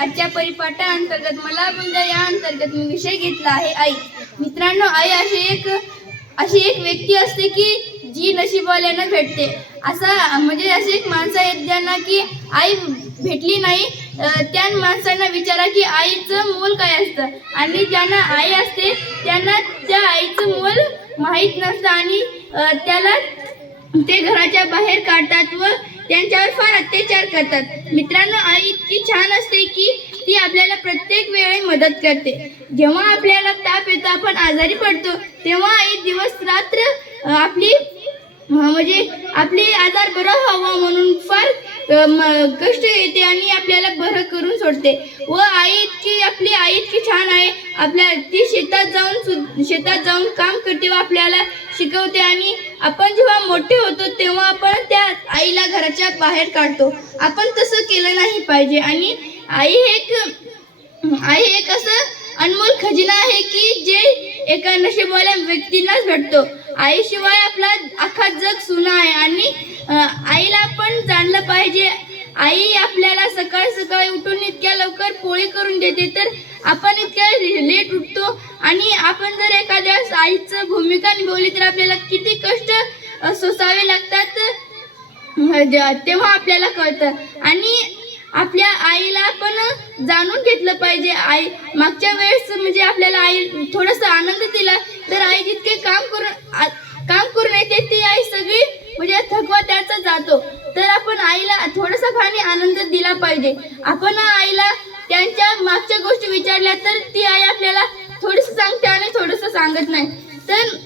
आजच्या परिपाठाअंतर्गत मला म्हणजे या अंतर्गत मी विषय घेतला आहे आई. मित्रांनो, आई अशी एक व्यक्ती असते की जी नशिबवाल्यानं भेटते. असे एक माणसं आहेत ज्यांना की आई भेटली नाही, त्या माणसांना विचारा की आईचं मोल काय असतं. आणि ज्यांना आई असते त्यांना त्या आईचं मोल माहीत नसतं आणि त्याला ते घराच्या बाहेर काढतात व त्यांच्यावर फार अत्याचार करतात. मित्रांनो, आई इतकी छान असते की ती आपल्याला प्रत्येक वेळी मदत करते. जेव्हा आपल्याला ताप येतो, आपण आजारी पडतो, तेव्हा आई दिवस रात्र आपले आजार बरा व्हावा म्हणून फार कष्ट येते आणि आपल्याला बरं करून सोडते. व आपली आई इतकी छान आहे. ती शेतात जाऊन काम करते व आपल्याला शिकवते. आणि आपण जेव्हा मोठे होतो तेव्हा आपण त्या आईला घराच्या बाहेर काढतो. आपण तसं केलं नाही पाहिजे. आणि आई एक असं अनमोल खजिना आहे की जे एका नशीबवाल्या व्यक्तींनाच भेटतो. आईशिवाय आपला अख्खा जग सुना आहे. आणि आईला आपण जाणलं पाहिजे. आई आपल्याला सकाळी उठून इतक्या लवकर पोळी करून देते, तर आपण इतक्या लेट उठतो. आणि आपण जर एखाद्या आईचं भूमिका निभावली तर आपल्याला किती कष्ट सोसावे लागतात तेव्हा आपल्याला कळतं. आणि आपल्या आईला आपण जाणून घेतलं पाहिजे. मागच्या वेळेस म्हणजे आपल्याला आई थोडासा आनंद दिला, तर आई जितके काम करून येते ती आई सगळी म्हणजे थकवा त्याचा जातो. तर आपण आईला थोडासा खाली आनंद दिला पाहिजे. आपण आईला त्यांच्या मागच्या गोष्टी विचारल्या तर ती आई आपल्याला थोडंसं सांगते आणि थोडंसं सांगत नाही, तर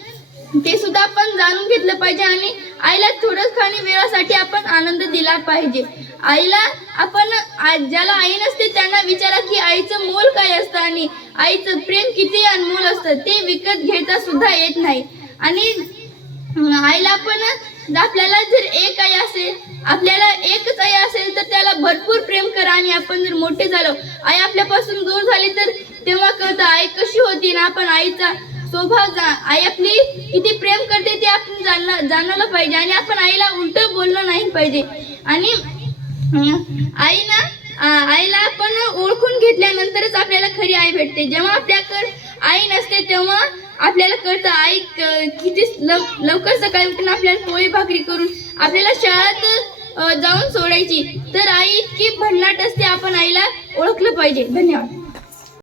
ते सुद्धा आपण जाणून घेतलं पाहिजे. आणि आईला थोडंच खाली वेळासाठी आपण आनंद दिला पाहिजे. ज्याला आई नसते त्यांना विचारा की आईचं मोल काय असतं आणि आईचं प्रेम किती अनमोल असतं, ते विकत घेता सुद्धा येत नाही. आणि आईला आपल्याला जर आपल्याला एकच आई असेल तर त्याला भरपूर प्रेम करा. आणि आपण जर मोठे झालो, आई आपल्यापासून दूर झाली, तर तेव्हा कळतं आई कशी होती ना. आपण आईचा स्वभाव आई आपली किती प्रेम करते ते आपण जाणलं पाहिजे. आणि आपण आईला उलट बोललं नाही पाहिजे. आणि आईला आपण ओळखून घेतल्यानंतरच आपल्याला खरी आई भेटते. जेव्हा आपल्याकडे आई नसते तेव्हा आपल्याला कळतं आई किती लवकर सकाळी उठून आपल्याला पोळी भाकरी करून आपल्याला शाळेत जाऊन सोडायची. तर आई इतकी भन्नाट असते, आपण आईला ओळखलं पाहिजे. धन्यवाद.